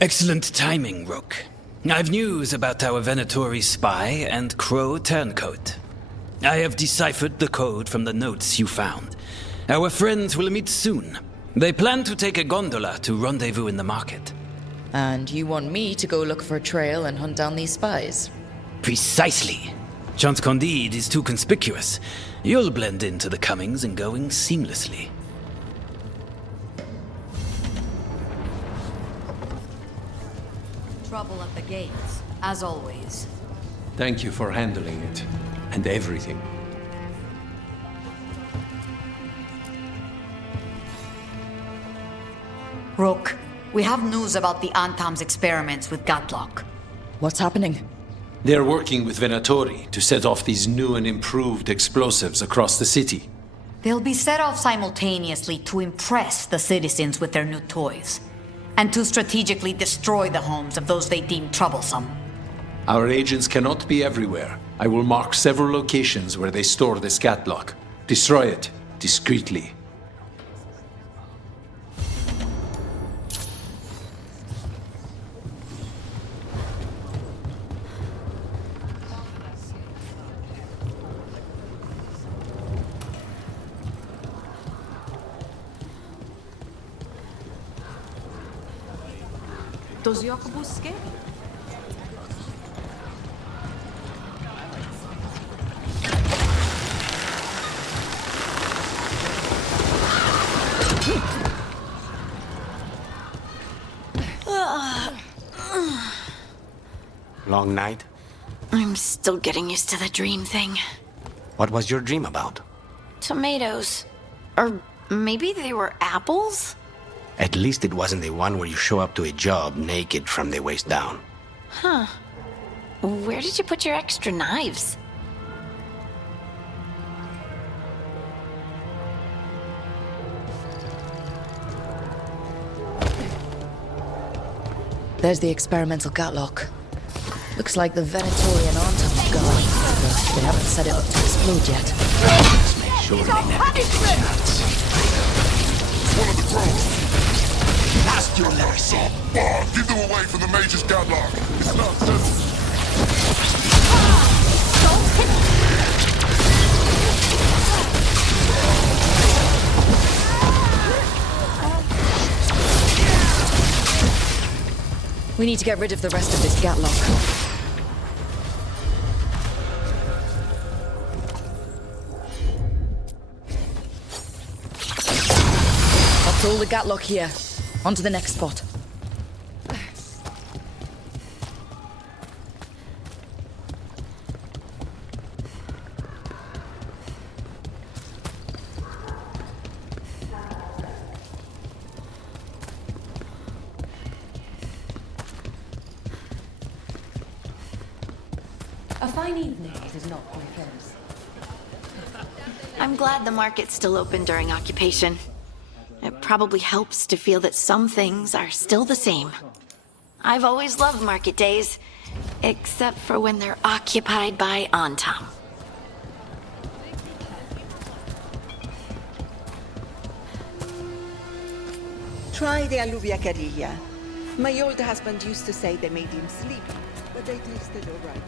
Excellent timing, Rook. I've news about our Venatori spy and Crow turncoat. I have deciphered the code from the notes you found. Our friends will meet soon. They plan to take a gondola to rendezvous in the market. And you want me to go look for a trail and hunt down these spies? Precisely. Chance Candide is too conspicuous. You'll blend into the comings and goings seamlessly. Trouble at the gates, as always. Thank you for handling it. And everything. Rook, we have news about the Antam's experiments with Gatlock. What's happening? They're working with Venatori to set off these new and improved explosives across the city. They'll be set off simultaneously to impress the citizens with their new toys, and to strategically destroy the homes of those they deem troublesome. Our agents cannot be everywhere. I will mark several locations where they store this Gatlock. Destroy it, discreetly. Does Jacobus scare? Long night? I'm still getting used to the dream thing. What was your dream about? Tomatoes. Or maybe they were apples? At least it wasn't the one where you show up to a job naked from the waist down. Huh. Where did you put your extra knives? There's the experimental Gatlock. Looks like the Venatori and Antam have gone, but they haven't set it up to explode yet. Let's make sure they never get the chance. One of the crows. Last your mercy. Give them away from the Major's Gatlock. It's not settled. We need to get rid of the rest of this Gatlock. That's all the Gatlock here. On to the next spot. A fine evening, it is not, my friends. I'm glad the market's still open during occupation. It probably helps to feel that some things are still the same. I've always loved market days, except for when they're occupied by Antam. Try the alluvia carilla. My old husband used to say they made him sleep, but they tasted all right.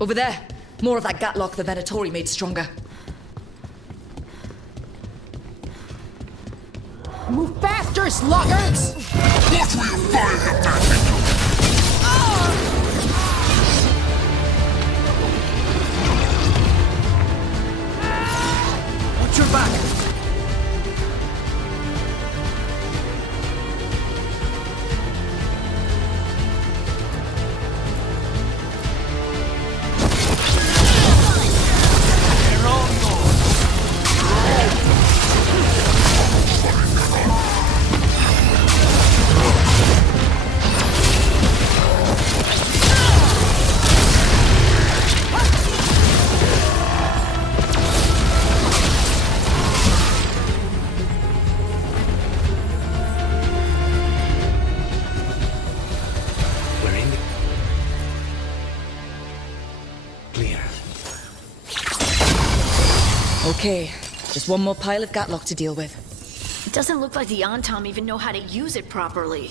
Over there. More of that Gatlock the Venatori made stronger. Move faster, sluggards! Watch where you find your magic! Watch your back! clear. Okay, just one more pile of Gatlock to deal with. It doesn't look like the Antom even know how to use it properly.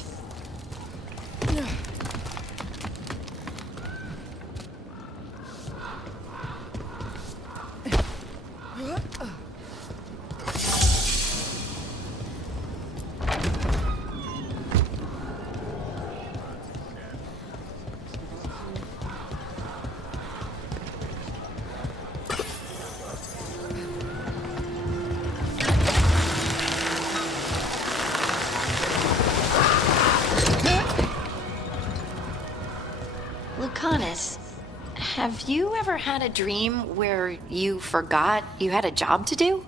Have you ever had a dream where you forgot you had a job to do?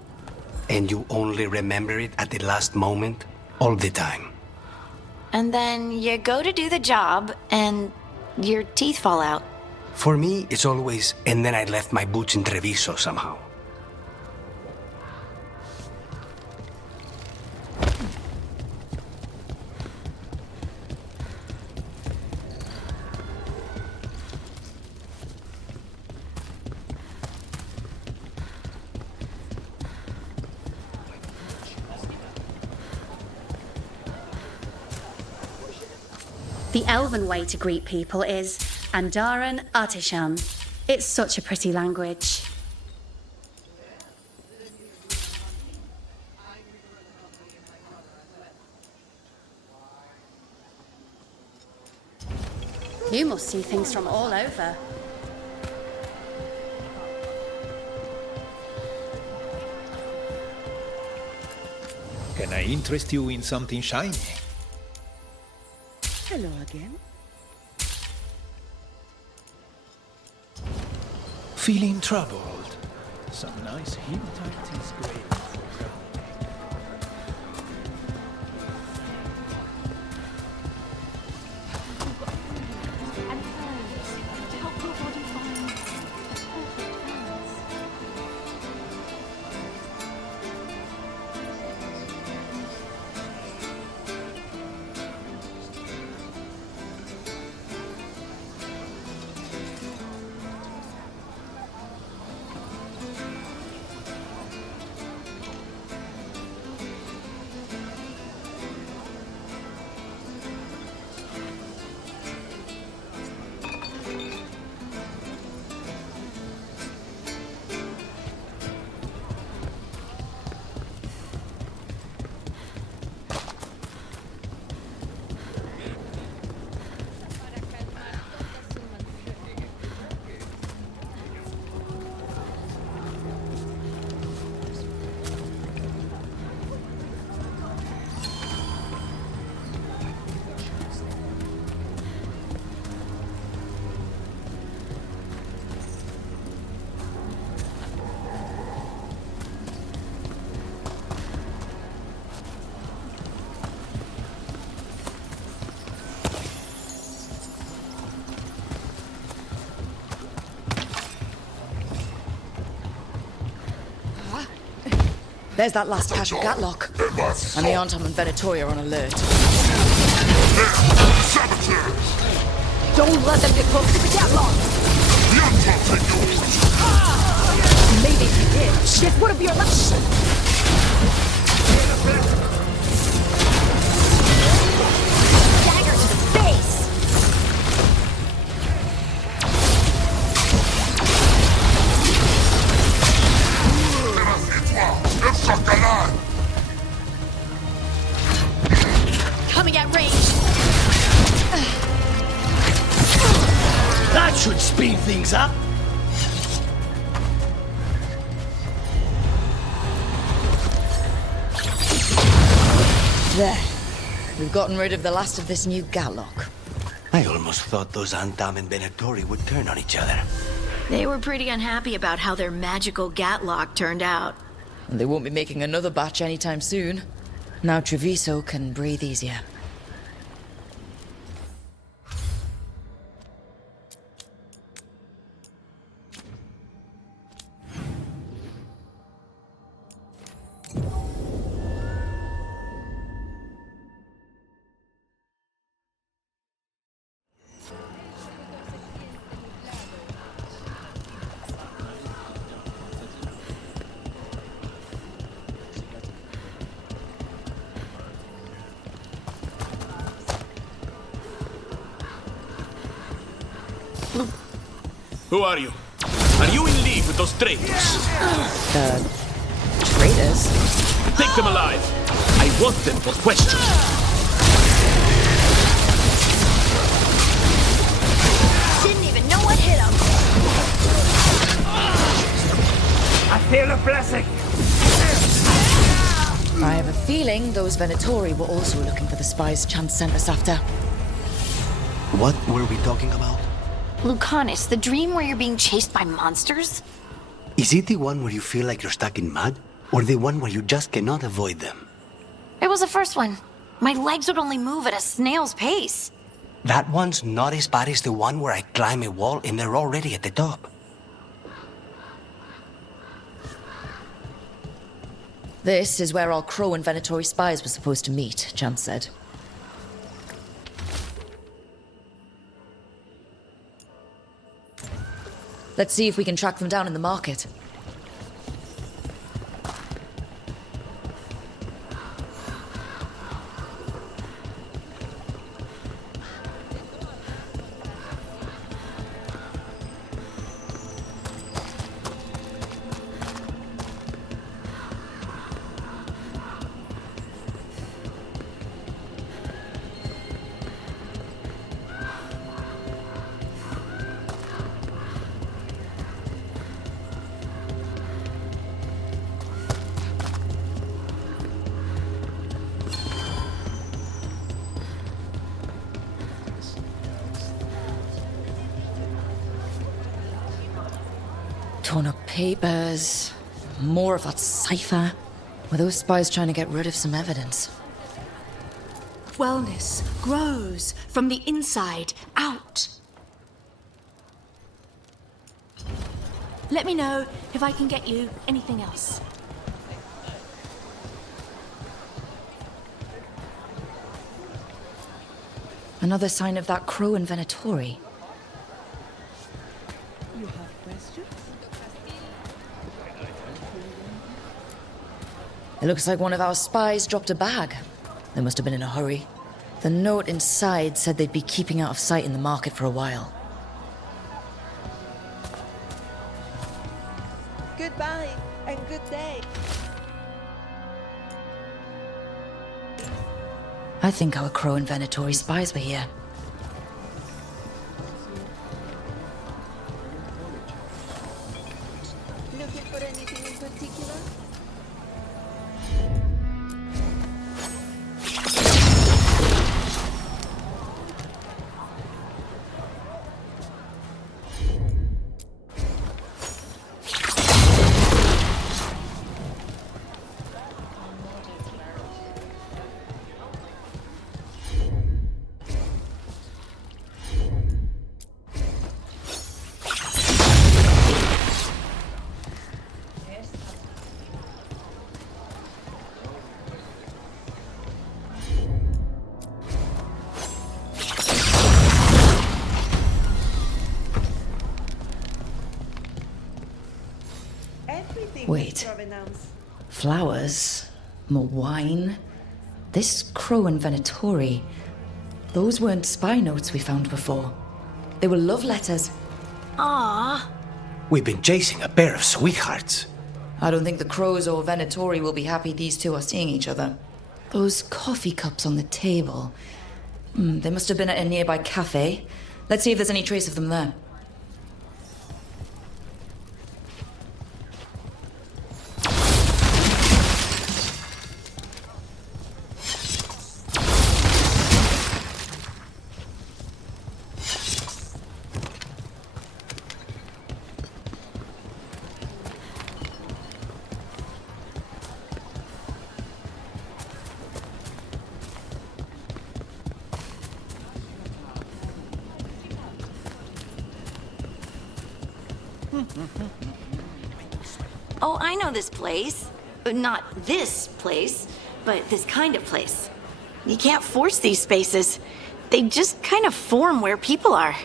And you only remember it at the last moment? All the time. And then you go to do the job and your teeth fall out. For me, it's always, and then I left my boots in Treviso somehow. The elven way to greet people is Andaran Artishan. It's such a pretty language. You must see things from all over. Can I interest you in something shiny? Hello again. Feeling troubled? Some nice hematite is great for grounding. There's that last cache of Gatlock. And the Antom and Venatoria are on alert. Saboteurs! Don't let them get close to the Gatlock! The Antom take yours! Maybe if you did, this would have been your last. Dagger to the face! Coming at range! That should speed things up. There. We've gotten rid of the last of this new Gatlock. I almost thought those Antom and Venatori would turn on each other. They were pretty unhappy about how their magical Gatlock turned out. And they won't be making another batch anytime soon. Now Treviso can breathe easier. Who are you? Are you in league with those traitors? Traitors? Take them alive. I want them for questions. Didn't even know what hit him. I feel a blessing. I have a feeling those Venatori were also looking for the spies Chance sent us after. What were we talking about? Lucanus, the dream where you're being chased by monsters? Is it the one where you feel like you're stuck in mud? Or the one where you just cannot avoid them? It was the first one. My legs would only move at a snail's pace. That one's not as bad as the one where I climb a wall and they're already at the top. This is where our Crow and Venatori spies were supposed to meet, Chance said. Let's see if we can track them down in the market. Torn up papers, more of that cipher. Were those spies trying to get rid of some evidence? Wellness grows from the inside out. Let me know if I can get you anything else. Another sign of that Crow and Venatori. You have questions? It looks like one of our spies dropped a bag. They must have been in a hurry. The note inside said they'd be keeping out of sight in the market for a while. Goodbye and good day. I think our Crow and Venatori spies were here. Looking for anything in particular? Wait. Flowers? More wine? This Crow and Venatori, those weren't spy notes we found before. They were love letters. Ah. We've been chasing a pair of sweethearts. I don't think the Crows or Venatori will be happy these two are seeing each other. Those coffee cups on the table. They must have been at a nearby cafe. Let's see if there's any trace of them there. Oh, I know this place. Not this place, but this kind of place. You can't force these spaces. They just kind of form where people are.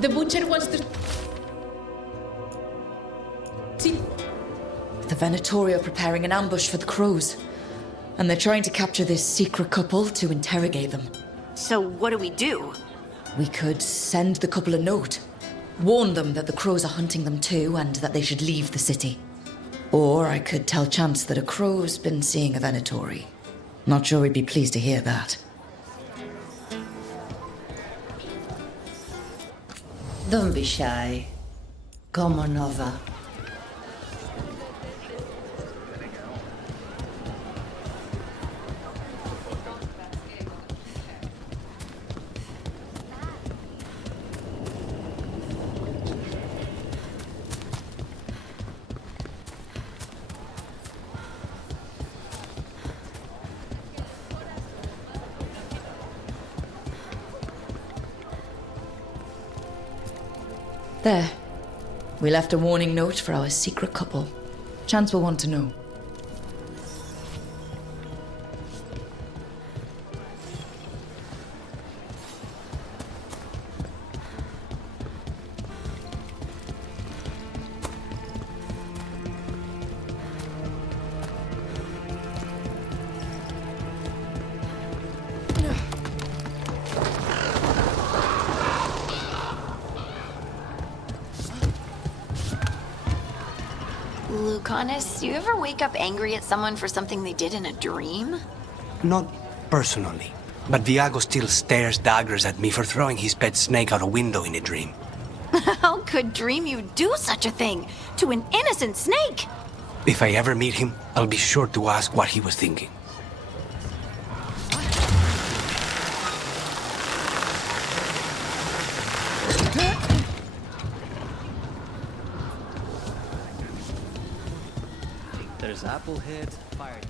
The butcher wants to... See? The Venatori are preparing an ambush for the crows. And they're trying to capture this secret couple to interrogate them. So what do? We could send the couple a note. Warn them that the crows are hunting them too and that they should leave the city. Or I could tell Chance that a crow's been seeing a Venatori. Not sure he'd be pleased to hear that. Don't be shy. Come on over. There. We left a warning note for our secret couple. Chance will want to know. Lucanus, you ever wake up angry at someone for something they did in a dream? Not personally, but Viago still stares daggers at me for throwing his pet snake out a window in a dream. How could dream you do such a thing to an innocent snake? If I ever meet him, I'll be sure to ask what he was thinking. There's Applehead, Fire.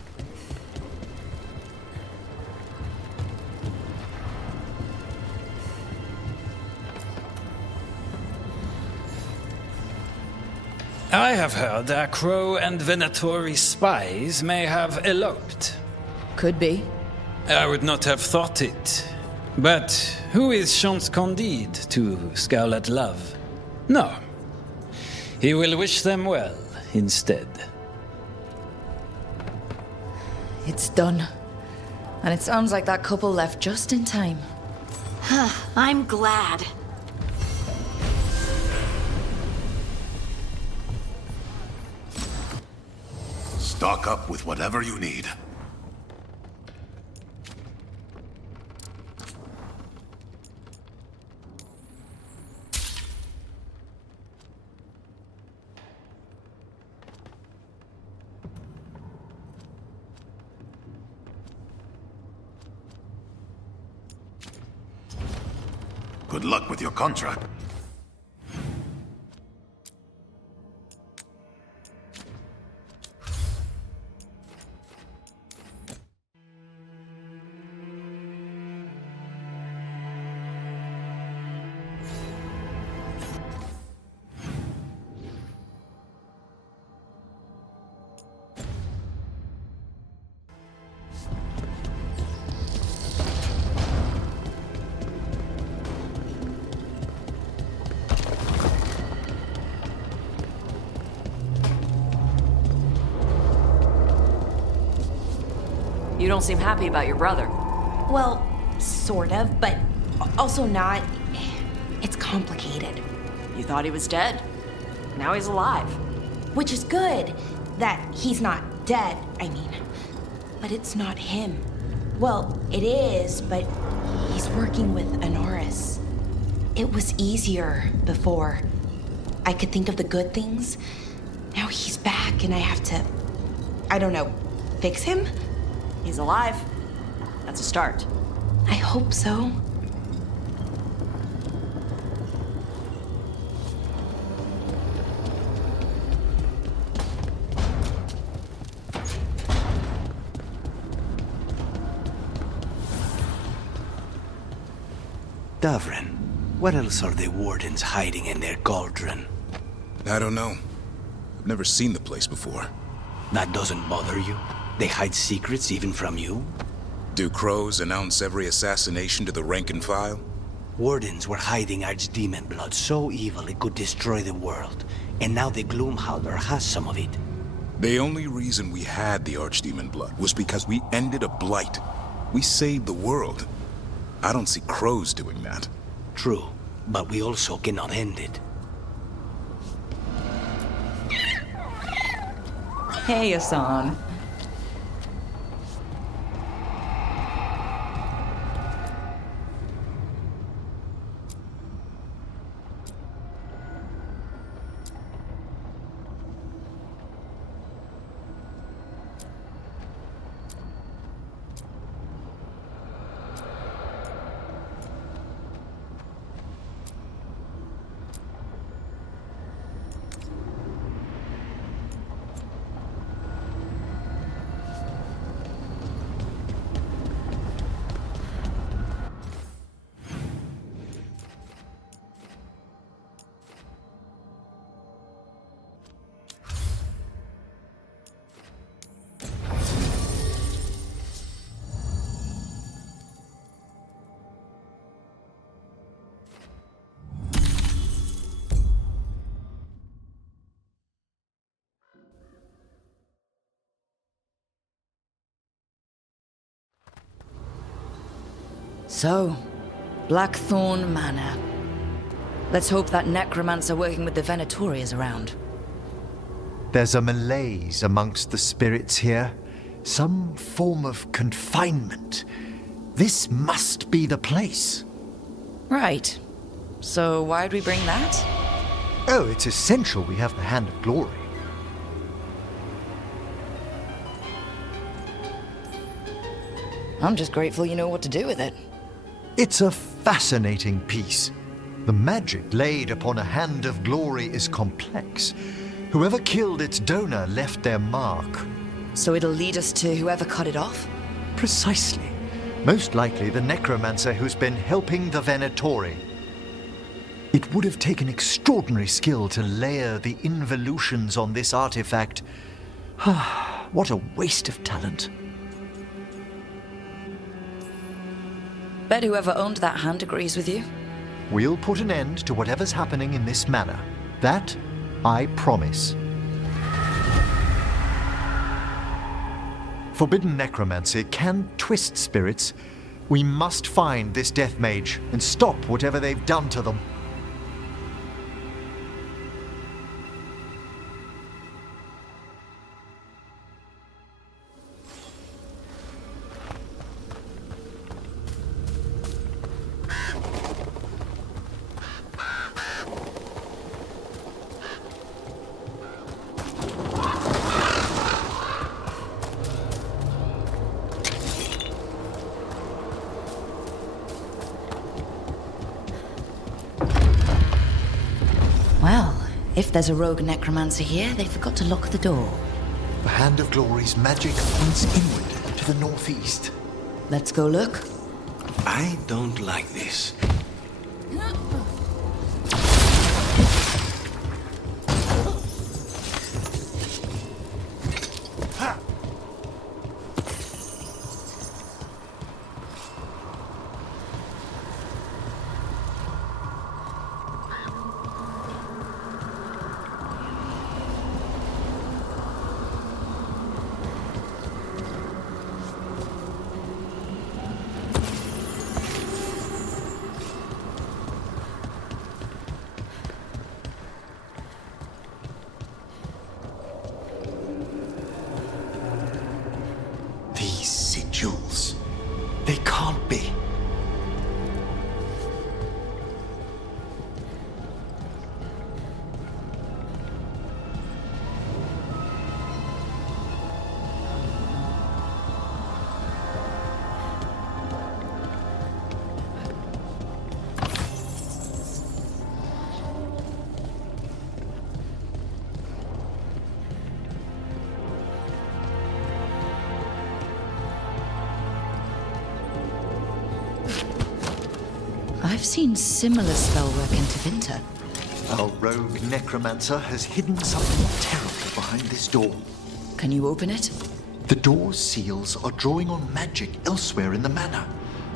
I have heard our Crow and Venatori spies may have eloped. Could be. I would not have thought it. But who is Chance Candide to scowl at love? No. He will wish them well instead. It's done. And it sounds like that couple left just in time. I'm glad. Stock up with whatever you need. Good luck with your contract. You don't seem happy about your brother. Well, sort of, but also not. It's complicated. You thought he was dead. Now he's alive. Which is good, that he's not dead, I mean. But it's not him. Well, it is, but he's working with Honoris. It was easier before. I could think of the good things. Now he's back and I have to, I don't know, fix him? He's alive. That's a start. I hope so. Davrin, what else are the wardens hiding in their cauldron? I don't know. I've never seen the place before. That doesn't bother you? They hide secrets even from you? Do crows announce every assassination to the rank and file? Wardens were hiding archdemon blood so evil it could destroy the world. And now the Gloomhowler has some of it. The only reason we had the archdemon blood was because we ended a blight. We saved the world. I don't see crows doing that. True, but we also cannot end it. Hey, Hassan. So, Blackthorn Manor. Let's hope that necromancer working with the Venatori is around. There's a malaise amongst the spirits here. Some form of confinement. This must be the place. Right. So why'd we bring that? Oh, it's essential we have the Hand of Glory. I'm just grateful you know what to do with it. It's a fascinating piece. The magic laid upon a Hand of Glory is complex. Whoever killed its donor left their mark. So it'll lead us to whoever cut it off? Precisely. Most likely the necromancer who's been helping the Venatori. It would have taken extraordinary skill to layer the involutions on this artifact. What a waste of talent. Bet whoever owned that hand agrees with you. We'll put an end to whatever's happening in this manor. That, I promise. Forbidden necromancy can twist spirits. We must find this death mage and stop whatever they've done to them. If there's a rogue necromancer here, they forgot to lock the door. The Hand of Glory's magic points inward to the northeast. Let's go look. I don't like this. They can't be. I've seen similar spellwork in Tevinter. Our rogue necromancer has hidden something terrible behind this door. Can you open it? The door's seals are drawing on magic elsewhere in the manor,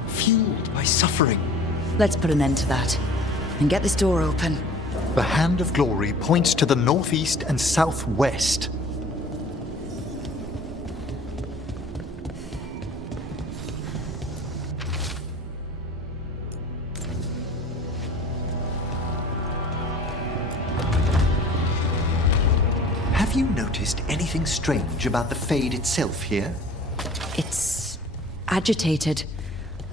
fueled by suffering. Let's put an end to that. And get this door open. The hand of glory points to the northeast and southwest. Have you noticed anything strange about the Fade itself here? It's agitated.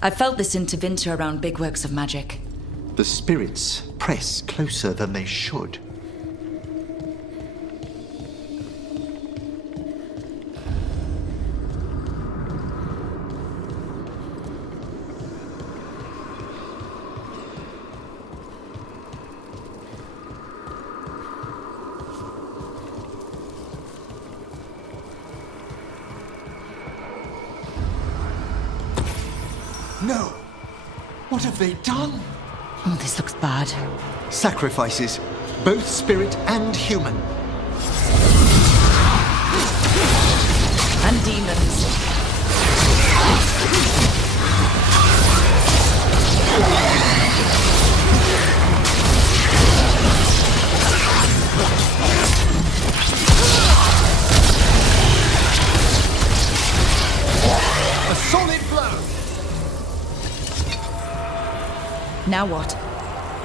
I've felt this interwinter around big works of magic. The spirits press closer than they should. No! What have they done? Oh, this looks bad. Sacrifices, both spirit and human. And demons. A solid blow! Now what?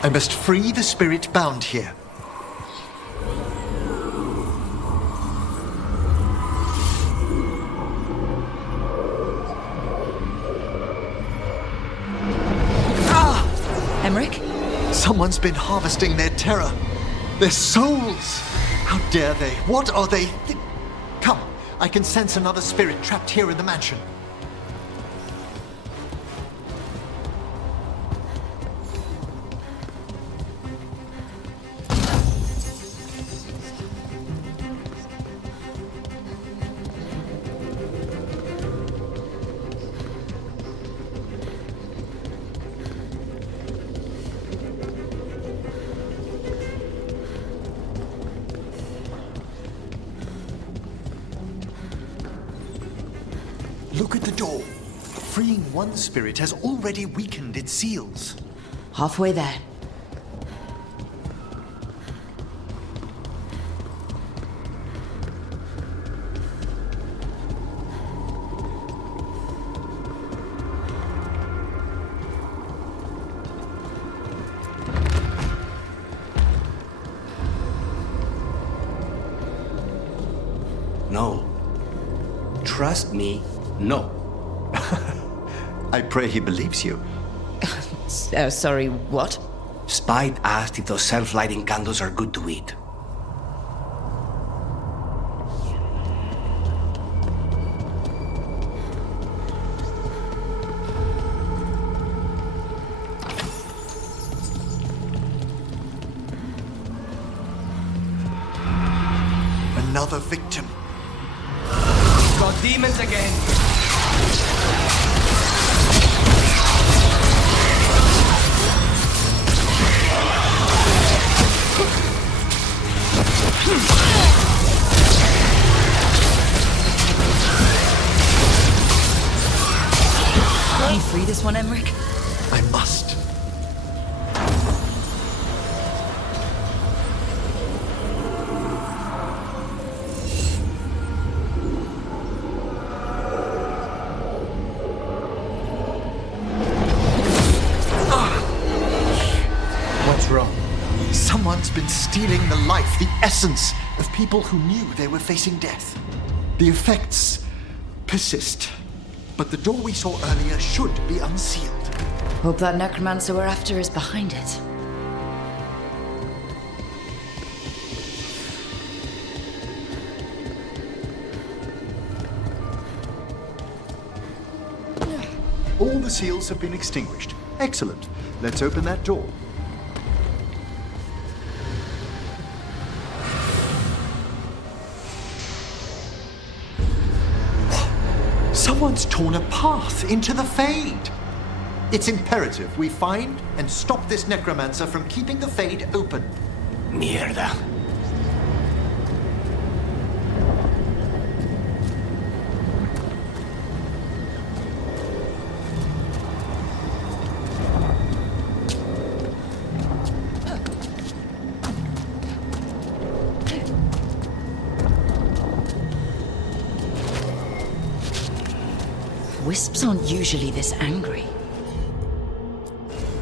I must free the spirit bound here. Emmrika? Someone's been harvesting their terror. Their souls! How dare they? What are they? Come, I can sense another spirit trapped here in the mansion. Look at the door. Freeing one spirit has already weakened its seals. Halfway there. No. Trust me, no. I pray he believes you. Sorry, what? Spite asked if those self-lighting candles are good to eat. Another victim. Got demons again. Can you free this one, Emmrika? I must. What's wrong? Someone's been stealing the life, the essence of people who knew they were facing death. The effects persist, but the door we saw earlier should be unsealed. Hope that necromancer we're after is behind it. All the seals have been extinguished. Excellent. Let's open that door. Someone's torn a path into the Fade. It's imperative we find and stop this necromancer from keeping the Fade open. Mierda. wisps aren't usually this angry.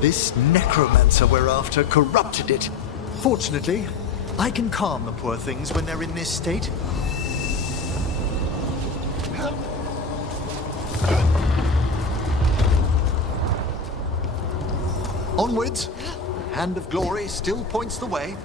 This necromancer we're after corrupted it. Fortunately, I can calm the poor things when they're in this state. Onwards! Hand of Glory still points the way.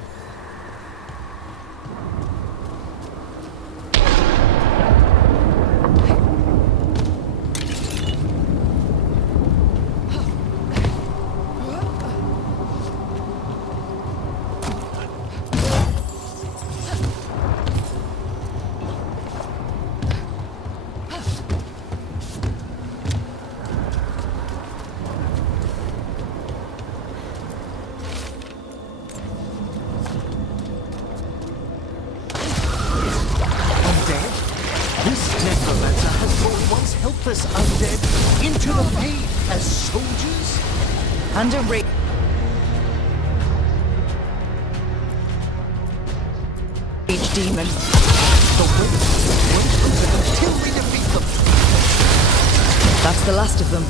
Undead into the Fade as soldiers? And a ring. Rage demon. The way won't open until we defeat them. That's the last of them.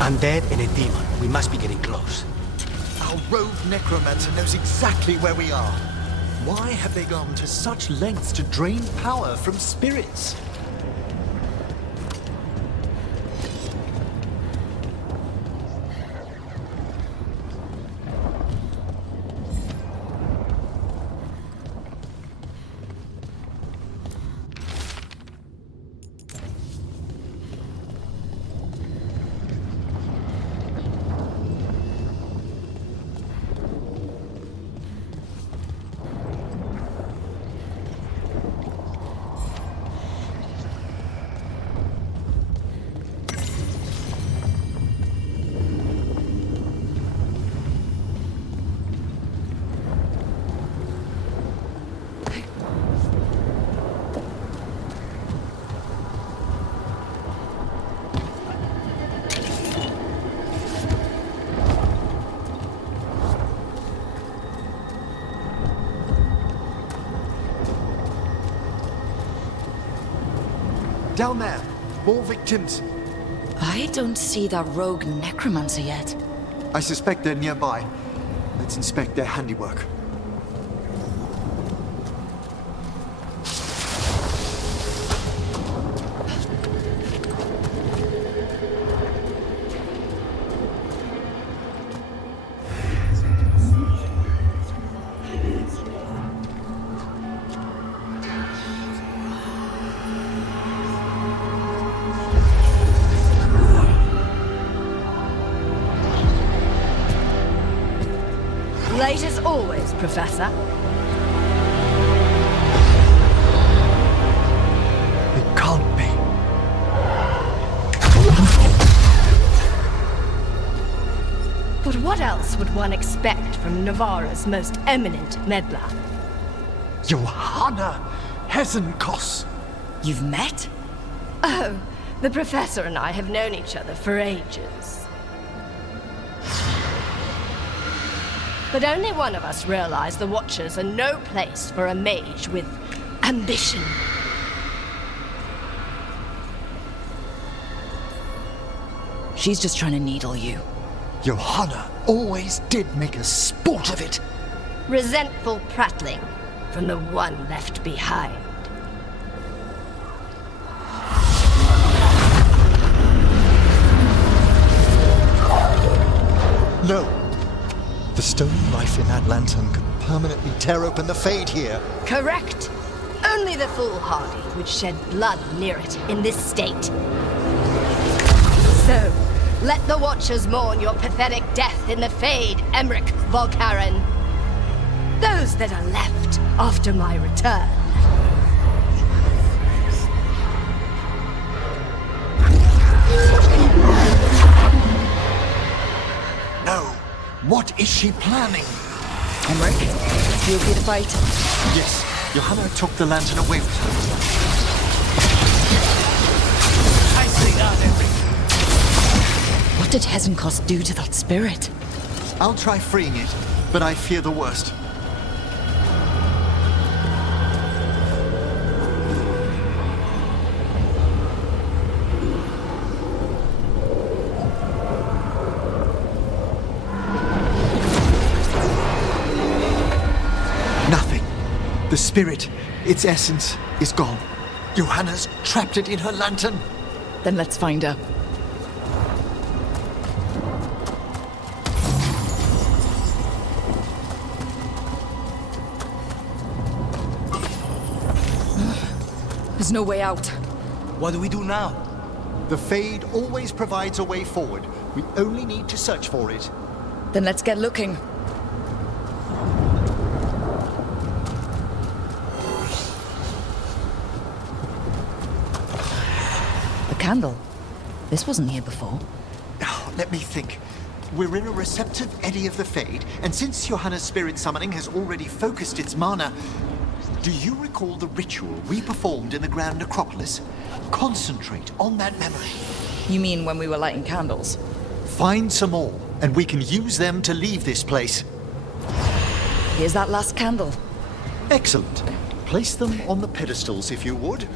Undead and a demon. We must be getting close. Our rogue necromancer knows exactly where we are. Why have they gone to such lengths to drain power from spirits? Down there, more victims. I don't see that rogue necromancer yet. I suspect they're nearby. Let's inspect their handiwork. Late as always, Professor. It can't be. But what else would one expect from Navarra's most eminent meddler? Johanna Hesenkos. You've met? Oh, the Professor and I have known each other for ages. But only one of us realized the Watchers are no place for a mage with ambition. She's just trying to needle you. Johanna always did make a sport of it. Resentful prattling from the one left behind. No. The stone knife in that lantern could permanently tear open the Fade here. Correct. Only the foolhardy would shed blood near it in this state. So, let the Watchers mourn your pathetic death in the Fade, Emmrika, Volkarин. Those that are left after my return. No. What is she planning? Emmrika, you okay to fight? Yes. Johanna took the lantern away with her. I say that, Emmrika. What did Hesenkos do to that spirit? I'll try freeing it, but I fear the worst. The spirit, its essence, is gone. Johanna's trapped it in her lantern. Then let's find her. There's no way out. What do we do now? The Fade always provides a way forward. We only need to search for it. Then let's get looking. The candle. This wasn't here before. Oh, let me think. We're in a receptive eddy of the Fade, and since Johanna's spirit summoning has already focused its mana, do you recall the ritual we performed in the Grand Necropolis? Concentrate on that memory. You mean when we were lighting candles? Find some more, and we can use them to leave this place. Here's that last candle. Excellent. Place them on the pedestals, if you would.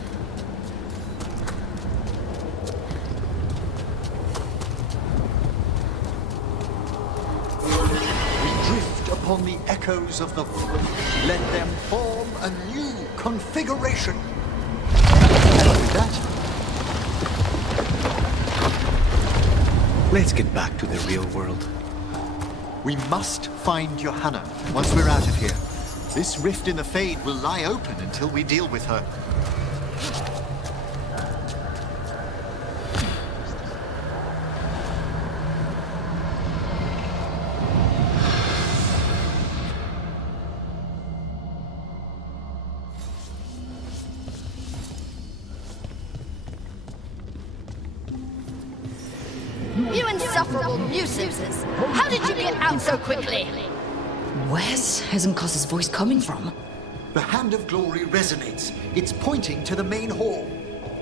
Upon the echoes of the let them form a new configuration. And with that, Let's get back to the real world. we must find Johanna once we're out of here. This rift in the Fade will lie open until we deal with her. You insufferable nuisances! How did you get out so quickly? Where's Hezenkos's voice coming from? The Hand of Glory resonates. It's pointing to the main hall.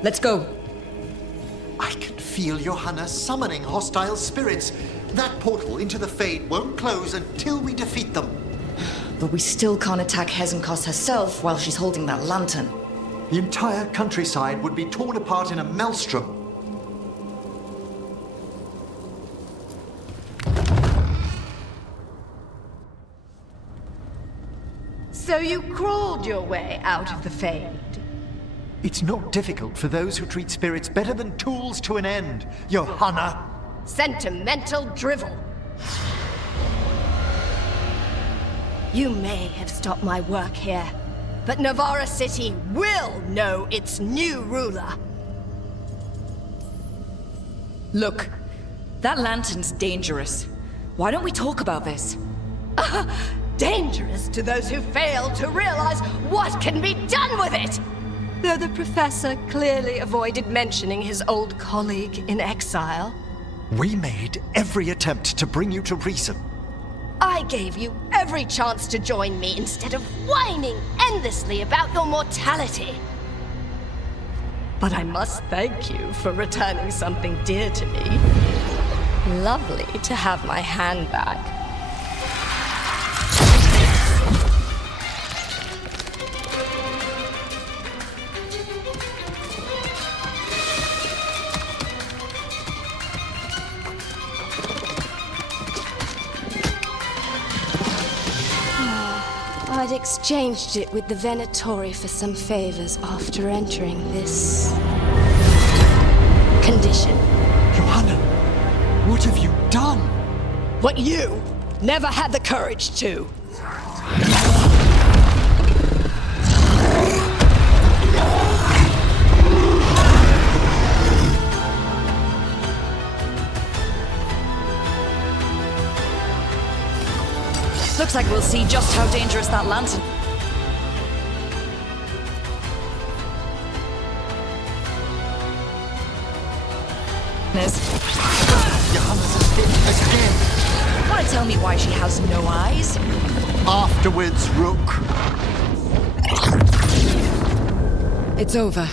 Let's go. I can feel Johanna summoning hostile spirits. That portal into the Fade won't close until we defeat them. But we still can't attack Hezenkos herself while she's holding that lantern. The entire countryside would be torn apart in a maelstrom. So you crawled your way out of the Fade? It's not difficult for those who treat spirits better than tools to an end, Johanna. Sentimental drivel. You may have stopped my work here, but Navarra City will know its new ruler. Look, that lantern's dangerous. Why don't we talk about this? Dangerous to those who fail to realize what can be done with it! Though the professor clearly avoided mentioning his old colleague in exile. We made every attempt to bring you to reason. I gave you every chance to join me instead of whining endlessly about your mortality. But I must thank you for returning something dear to me. Lovely to have my hand back. I'd exchanged it with the Venatori for some favors after entering this condition. Johanna, what have you done? What you never had the courage to. Looks like we'll see just how dangerous that lantern is. Johanna's escaped again. Want to tell me why she has no eyes? Afterwards, Rook. It's over.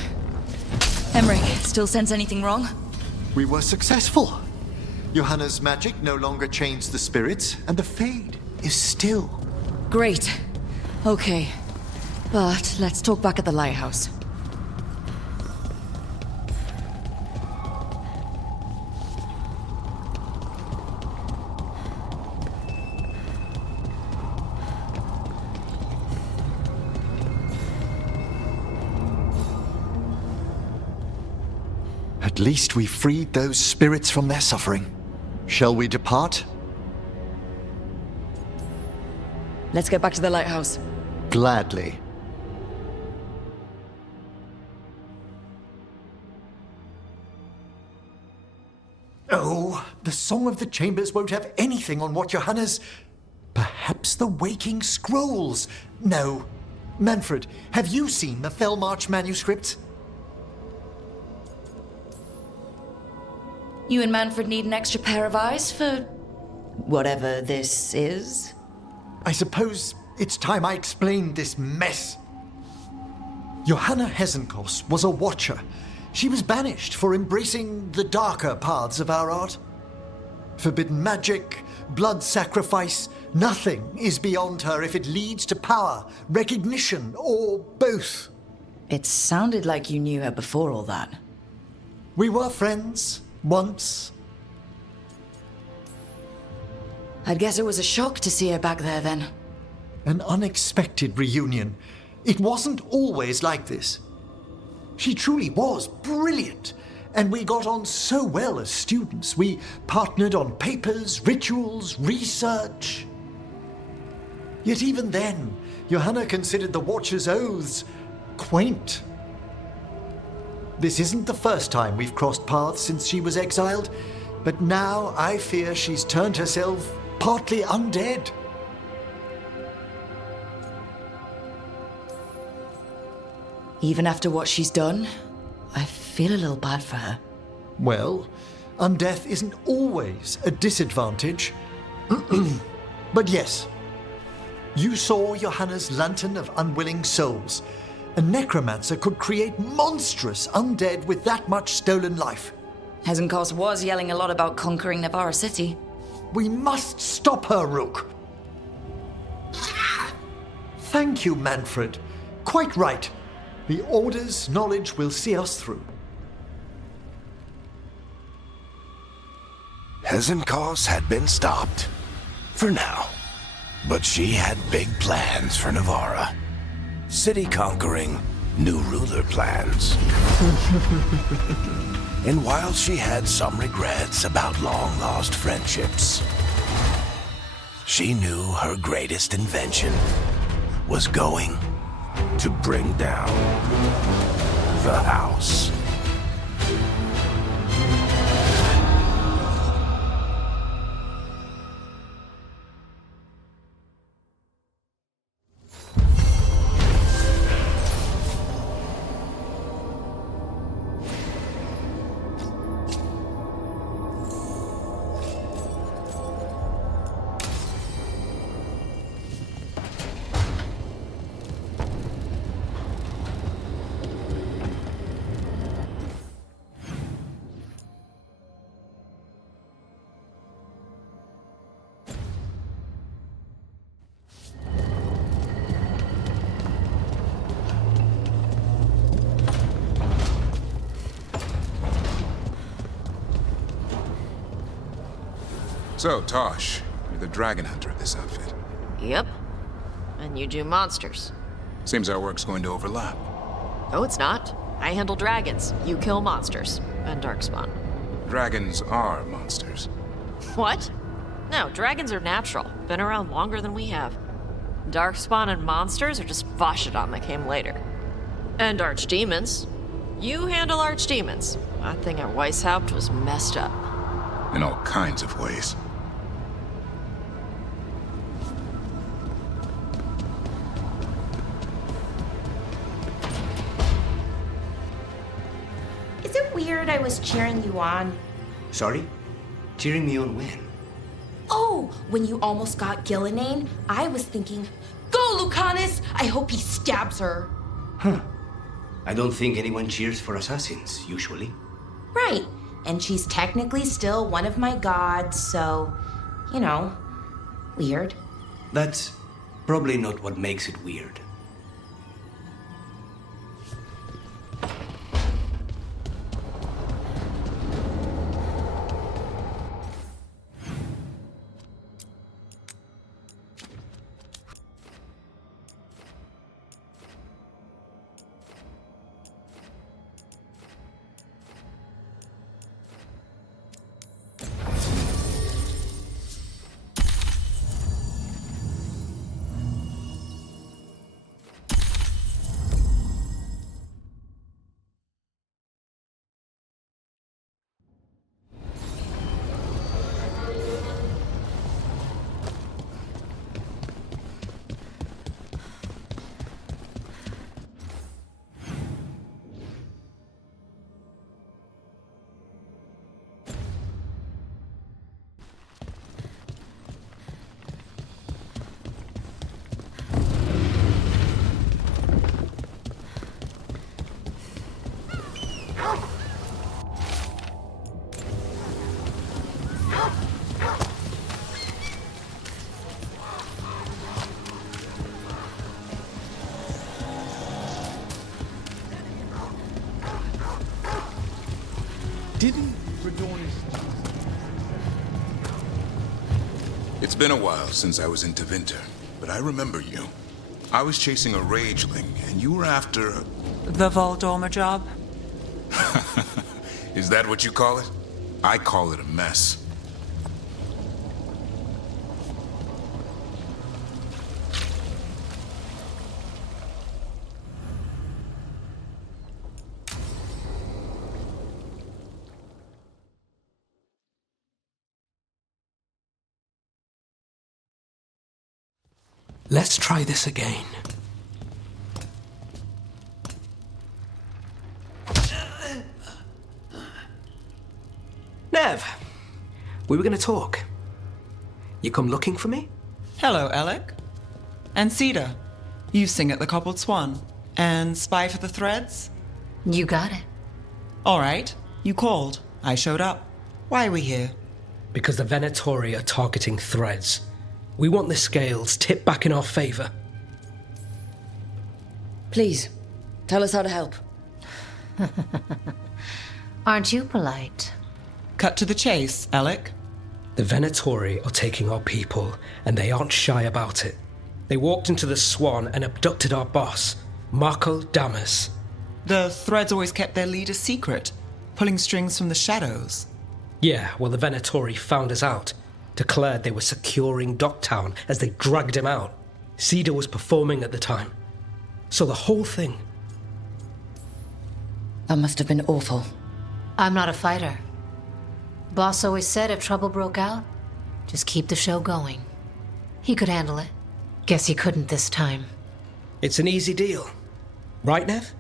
Emmrika, still sense anything wrong? We were successful. Johanna's magic no longer changed the spirits, and the Fade is still. Great. Okay. But let's talk back at the lighthouse. least we freed those spirits from their suffering. Shall we depart? Let's get back to the lighthouse. Gladly. Oh, the Song of the Chambers won't have anything on what Johanna's... Perhaps the Waking Scrolls? No. Manfred, have you seen the Fellmarch manuscripts? You and Manfred need an extra pair of eyes for... whatever this is? I suppose it's time I explained this mess. Johanna Hesenkos was a watcher. She was banished for embracing the darker paths of our art. Forbidden magic, blood sacrifice, nothing is beyond her if it leads to power, recognition, or both. It sounded like you knew her before all that. We were friends, once. I'd guess it was a shock to see her back there then. An unexpected reunion. It wasn't always like this. She truly was brilliant, and we got on so well as students. We partnered on papers, rituals, research. Yet even then, Johanna considered the Watcher's oaths quaint. This isn't the first time we've crossed paths since she was exiled, but now I fear she's turned herself partly undead. Even after what she's done, I feel a little bad for her. Well, undeath isn't always a disadvantage. But yes, you saw Johanna's Lantern of Unwilling Souls. A necromancer could create monstrous undead with that much stolen life. Hesenkos was yelling a lot about conquering Navarra City. We must stop her, Rook. Thank you, Manfred. Quite right. The Order's knowledge will see us through. Hesenkos had been stopped. For now. But she had big plans for Navarra. City conquering, new ruler plans. And while she had some regrets about long-lost friendships, she knew her greatest invention was going to bring down the house. So, Tosh, you're the dragon hunter of this outfit. Yep. And you do monsters. Seems our work's going to overlap. No, it's not. I handle dragons. You kill monsters. And darkspawn. Dragons are monsters. What? No, dragons are natural. Been around longer than we have. Darkspawn and monsters are just Vashidon that came later. And archdemons. You handle archdemons. That thing at Weishaupt was messed up. In all kinds of ways. Is it weird I was cheering you on? Sorry? Cheering me on when? Oh, when you almost got Gillinane, I was thinking, go, Lucanus! I hope he stabs her. Huh. I don't think anyone cheers for assassins, usually. Right. And she's technically still one of my gods, so, you know, weird. That's probably not what makes it weird. Didn't It's been a while since I was in Tevinter, but I remember you. I was chasing a rageling, and you were after a... The Voldormer job? Is that what you call it? I call it a mess. Let's try this again. Nev, we were going to talk. You come looking for me? Hello, Alec. And Cedar, you sing at the Cobbled Swan. And spy for the threads? You got it. All right, you called. I showed up. Why are we here? Because the Venatori are targeting threads. We want the scales tipped back in our favor. Please, tell us how to help. Aren't you polite? Cut to the chase, Alec. The Venatori are taking our people, and they aren't shy about it. They walked into the Swan and abducted our boss, Marco Damas. The threads always kept their leader secret, pulling strings from the shadows. Yeah, well, the Venatori found us out. Declared they were securing Docktown as they dragged him out. Cedar was performing at the time. So the whole thing... That must have been awful. I'm not a fighter. Boss always said if trouble broke out, just keep the show going. He could handle it. Guess he couldn't this time. It's an easy deal. Right, Nev?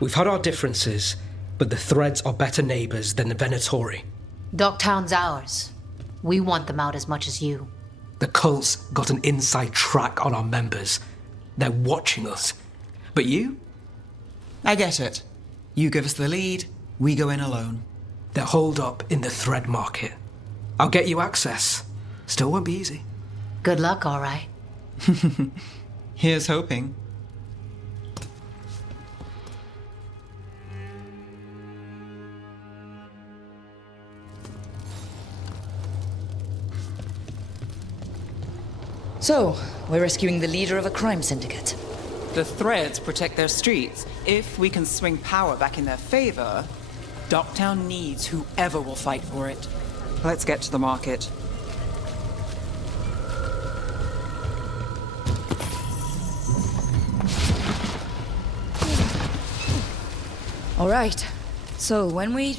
We've had our differences, but the threads are better neighbors than the Venatori. Docktown's ours. We want them out as much as you. The cult's got an inside track on our members. They're watching us. But you? I get it. You give us the lead, we go in alone. They're holed up in the thread market. I'll get you access. Still won't be easy. Good luck, all right. Here's hoping. So, we're rescuing the leader of a crime syndicate. The threads protect their streets. If we can swing power back in their favor, Docktown needs whoever will fight for it. Let's get to the market. All right. So, when we...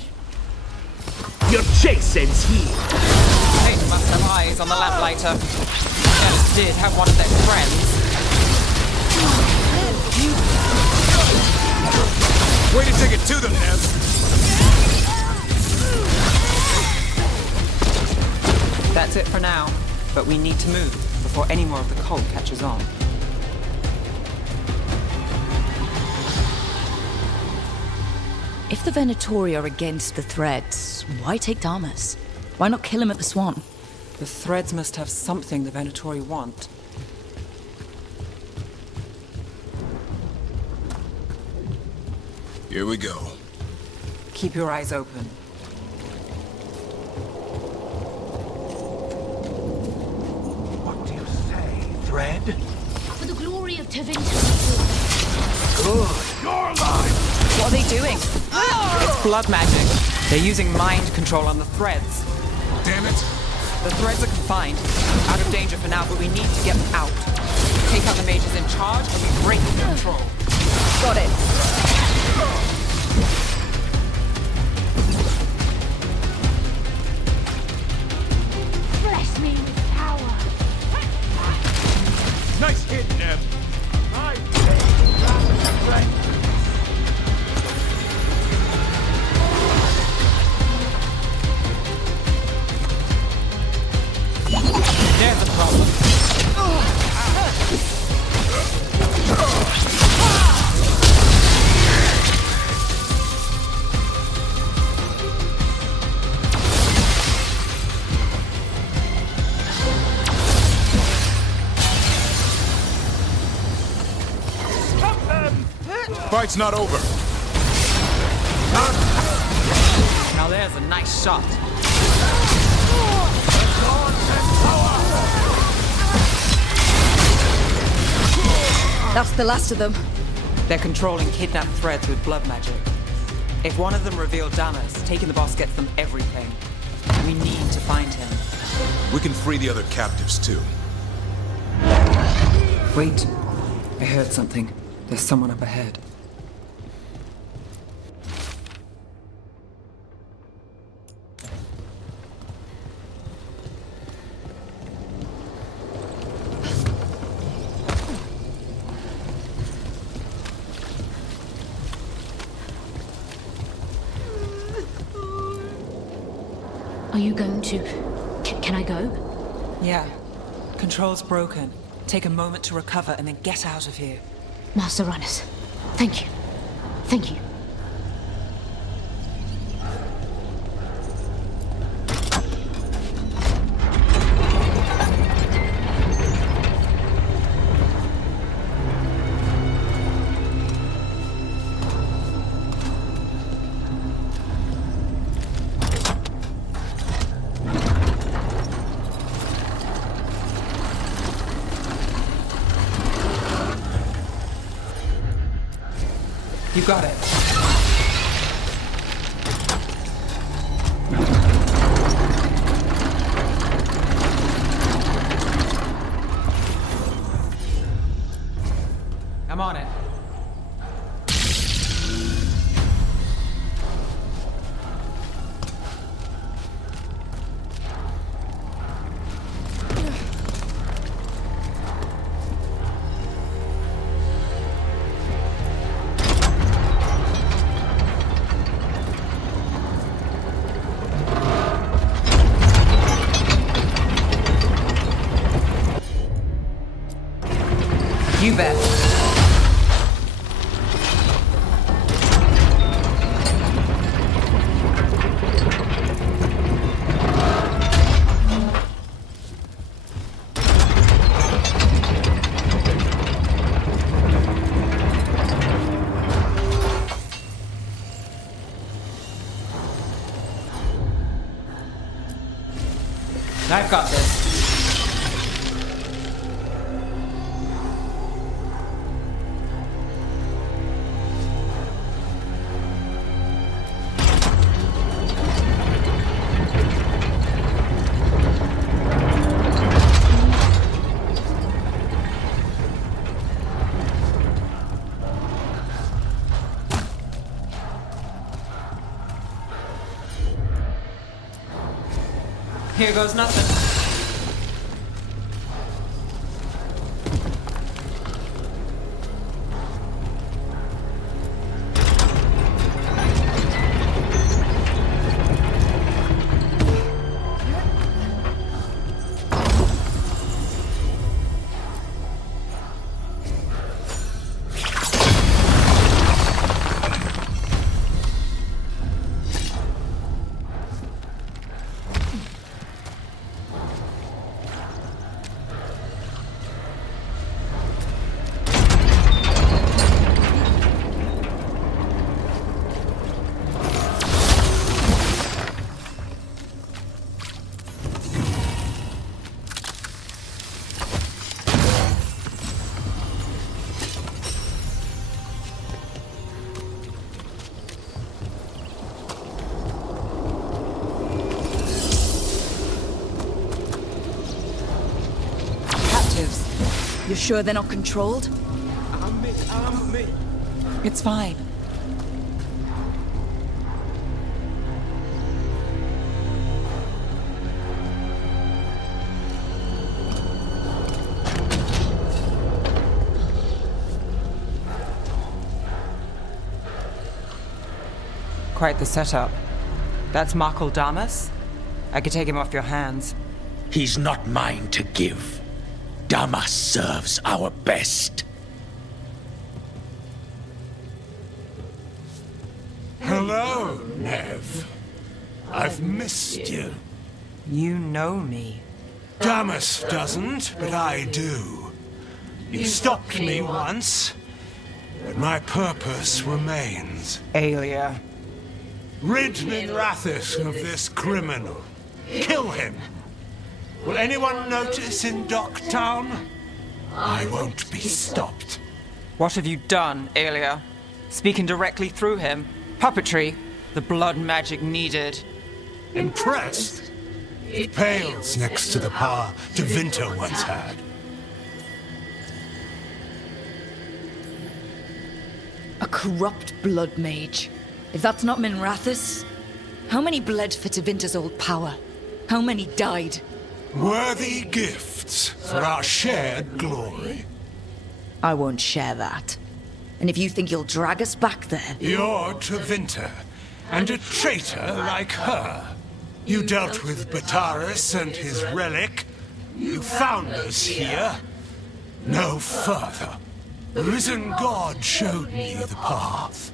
Your chase ends here. They must have eyes on the lamplighter. Alice did have one of their friends. Way to take it to them, Nev. That's it for now, but we need to move before any more of the cult catches on. If the Venatori are against the threads, why take Damas? Why not kill him at the Swan? The threads must have something the Venatori want. Here we go. Keep your eyes open. What do you say, Thread? For the glory of Tevinter. Good. You're alive! What are they doing? It's blood magic. They're using mind control on the threads. Damn it! The threads are confined. Out of danger for now, but we need to get them out. Take out the mages in charge and we break control. Got it. Bless me with power. Nice hit, Nev. There's a problem. Fight's not over. Now there's a nice shot. That's the last of them. They're controlling kidnapped threads with blood magic. If one of them revealed Damas, taking the boss gets them everything. We need to find him. We can free the other captives too. Wait. I heard something. There's someone up ahead. Are you going to... Can I go? Yeah. Control's broken. Take a moment to recover and then get out of here. Master Runners, thank you. Thank you. You got it. I'm on it. You bet. I've got this. Here goes nothing. You're sure they're not controlled? Me. It's fine. Quite the setup. That's Markle Damas? I could take him off your hands. He's not mine to give. Damas serves our best. Hello, Nev. I've missed you. You know me. Damas doesn't, but I do. You stopped me once, but my purpose remains. Aelia. Rid Minrathis of this criminal. Kill him. Will anyone notice in Docktown? I won't be stopped. What have you done, Aelia? Speaking directly through him. Puppetry. The blood magic needed. Impressed? It pales next to the power Devinter once had. A corrupt blood mage. If that's not Minrathis, how many bled for Tevinter's old power? How many died? Worthy gifts for our shared glory. I won't share that. And if you think you'll drag us back there... You're Tevinter, and a traitor like her. You dealt with Bataris and his relic. You found us here. No further. The risen God showed me the path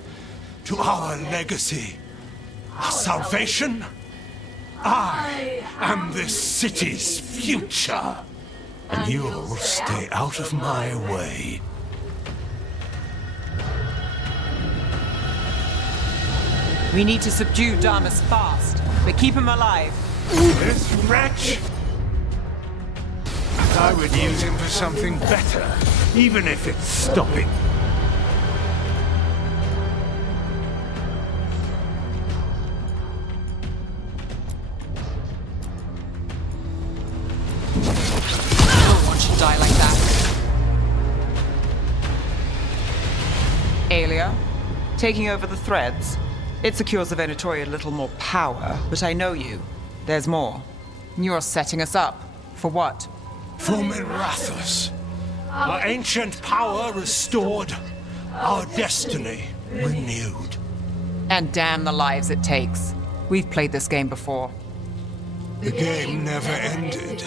to our legacy, our salvation. I am this city's future, and you'll stay out of my way. We need to subdue Damas fast, but keep him alive. This wretch? I would use him for something better, even if it's stopping. No one should die like that. Aelia, taking over the threads. It secures the Venatori a little more power, but I know you. There's more. You're setting us up. For what? For Minrathis. Our ancient power restored, our destiny renewed. And damn the lives it takes. We've played this game before. The game never ended.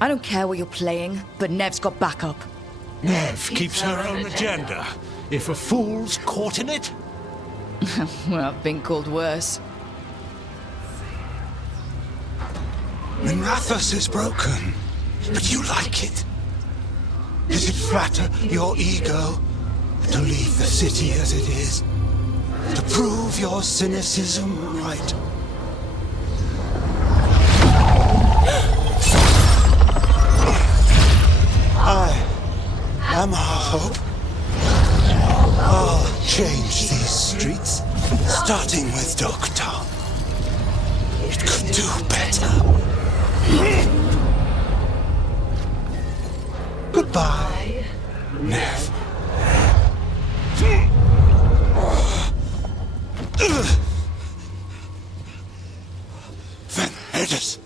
I don't care what you're playing, but Nev's got backup. Nev keeps her own agenda. If a fool's caught in it... Well, I've been called worse. Minrathis is broken, but you like it. Does it flatter your ego to leave the city as it is? To prove your cynicism right? I am our hope. I'll change these streets, starting with Docktown. It could do better. Goodbye, Nev. Van Hedis.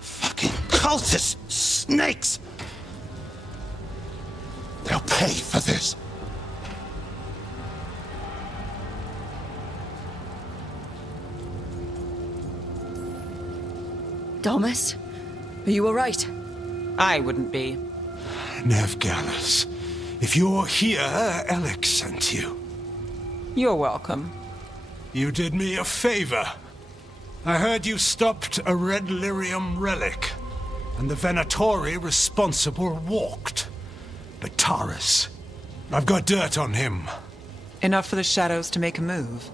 Fucking cultists, snakes. They'll pay for this. Thomas, are you all right? I wouldn't be. Nev Gallus, if you're here, Alec sent you. You're welcome. You did me a favor. I heard you stopped a red lyrium relic, and the Venatori responsible walked. But Taurus, I've got dirt on him. Enough for the shadows to make a move.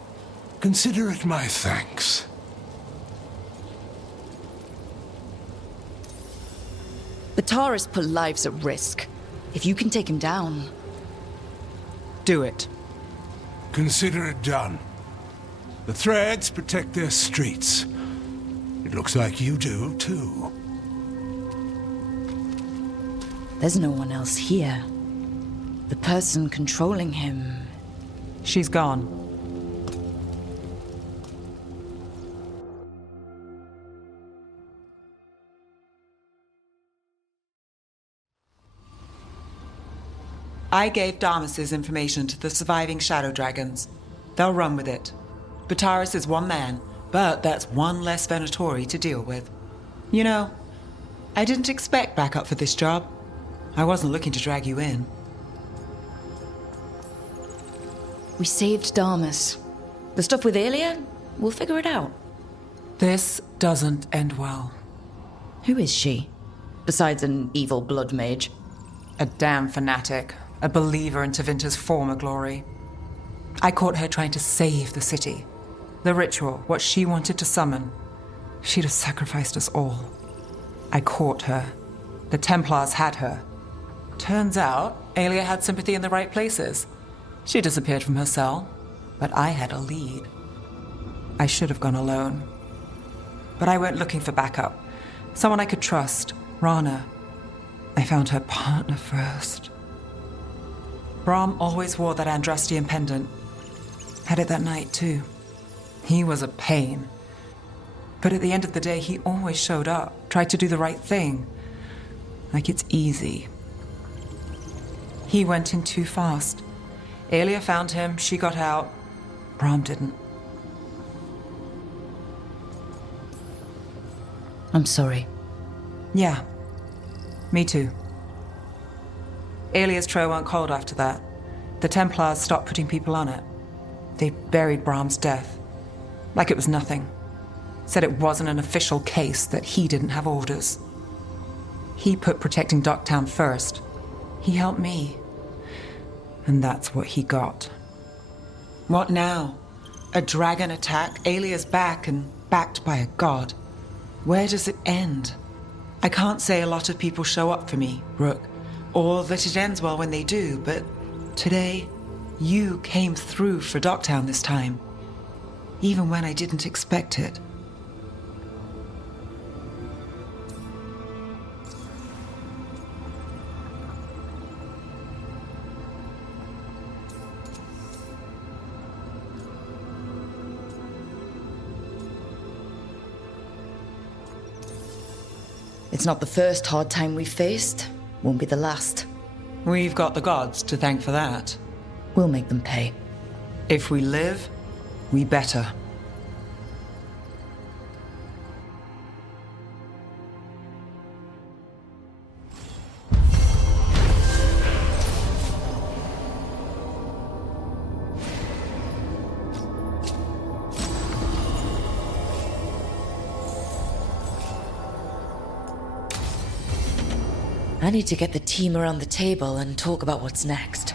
Consider it my thanks. Bataris put lives at risk. If you can take him down... Do it. Consider it done. The threads protect their streets. It looks like you do, too. There's no one else here. The person controlling him... She's gone. I gave Damas's information to the surviving Shadow Dragons. They'll run with it. Bataris is one man, but that's one less Venatori to deal with. You know, I didn't expect backup for this job. I wasn't looking to drag you in. We saved Damas. The stuff with Aelia, we'll figure it out. This doesn't end well. Who is she? Besides an evil blood mage. A damn fanatic. a believer in Tevinter's former glory. I caught her trying to save the city. The ritual, what she wanted to summon. She'd have sacrificed us all. I caught her. The Templars had her. Turns out, Aelia had sympathy in the right places. She disappeared from her cell, but I had a lead. I should have gone alone. But I went looking for backup. Someone I could trust, Rana. I found her partner first. Brahm always wore that Andrastian pendant. Had it that night, too. He was a pain. But at the end of the day, he always showed up, tried to do the right thing. Like it's easy. He went in too fast. Aelia found him, she got out. Brahm didn't. I'm sorry. Yeah. Me too. Aelia's trail went cold after that. The Templars stopped putting people on it. They buried Brahm's death. Like it was nothing. Said it wasn't an official case, that he didn't have orders. He put protecting Docktown first. He helped me. And that's what he got. What now? A dragon attack, Aelia's back, and backed by a god. Where does it end? I can't say a lot of people show up for me, Rook, or that it ends well when they do, but today, you came through for Docktown this time. Even when I didn't expect it. It's not the first hard time we've faced. Won't be the last. We've got the gods to thank for that. We'll make them pay. If we live, we better. I need to get the team around the table and talk about what's next.